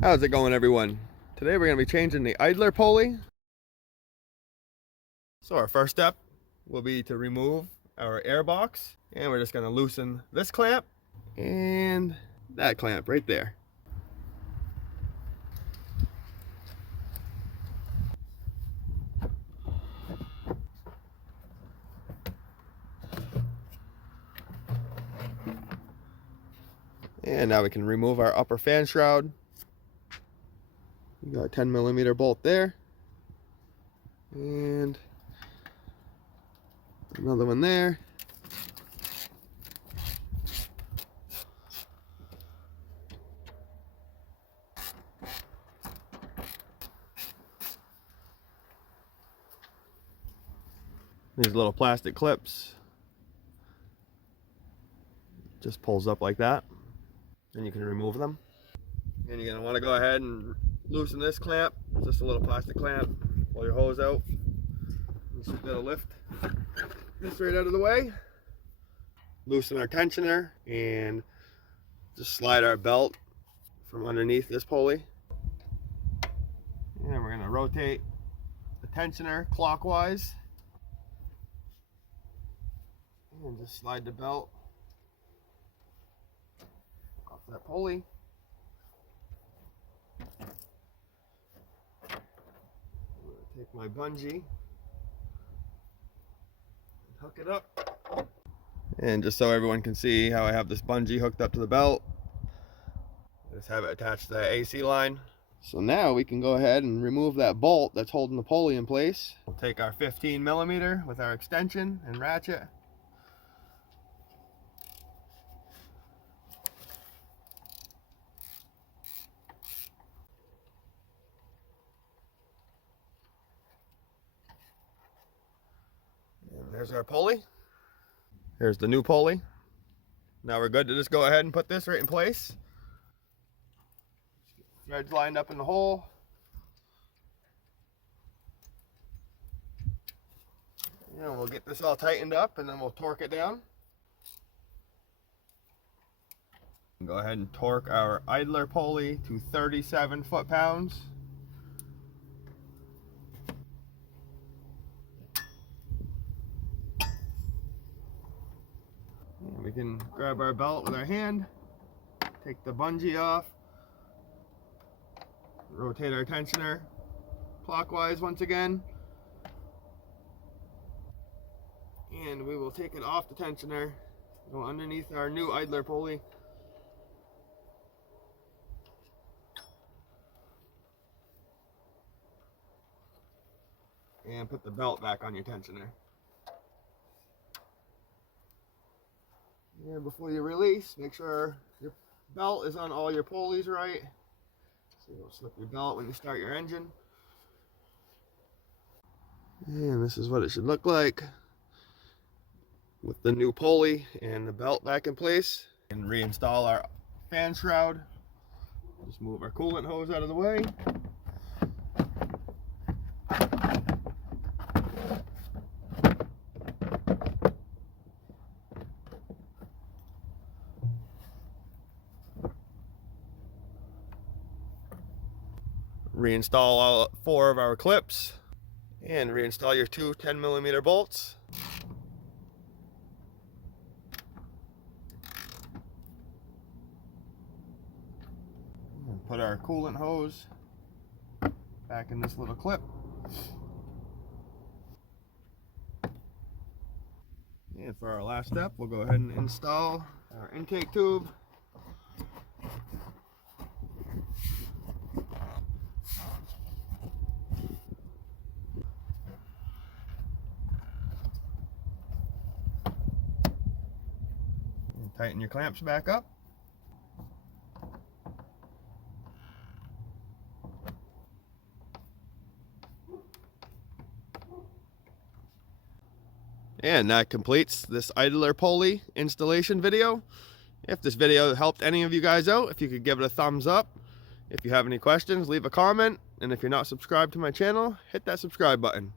How's it going, everyone? Today we're going to be changing the idler pulley. So our first step will be to remove our air box, and we're just going to loosen this clamp and that clamp right there. And now we can remove our upper fan shroud. We got a 10mm bolt there, and another one there. These little plastic clips just pulls up like that, and you can remove them. And you're going to want to go ahead and loosen this clamp. It's just a little plastic clamp. Pull your hose out. You should be able to lift this right out of the way. Loosen our tensioner and just slide our belt from underneath this pulley. And we're going to rotate the tensioner clockwise. And just slide the belt off that pulley. Take my bungee and hook it up. And just so everyone can see how I have this bungee hooked up to the belt, I just have it attached to the AC line. So now we can go ahead and remove that bolt that's holding the pulley in place. We'll take our 15mm with our extension and ratchet. There's our pulley. Here's the new pulley. Now we're good to just go ahead and put this right in place. Threads lined up in the hole. And we'll get this all tightened up and then we'll torque it down. Go ahead and torque our idler pulley to 37 foot-pounds. We can grab our belt with our hand, take the bungee off, rotate our tensioner clockwise once again, and we will take it off the tensioner, go underneath our new idler pulley, and put the belt back on your tensioner. And before you release, make sure your belt is on all your pulleys right, so you don't slip your belt when you start your engine. And this is what it should look like with the new pulley and the belt back in place. And reinstall our fan shroud. Just move our coolant hose out of the way. Reinstall all 4 of our clips and reinstall your 2 10mm bolts. And put our coolant hose back in this little clip. And for our last step, we'll go ahead and install our intake tube. Tighten your clamps back up. And that completes this idler pulley installation video. If this video helped any of you guys out, if you could give it a thumbs up. If you have any questions, leave a comment. And if you're not subscribed to my channel, hit that subscribe button.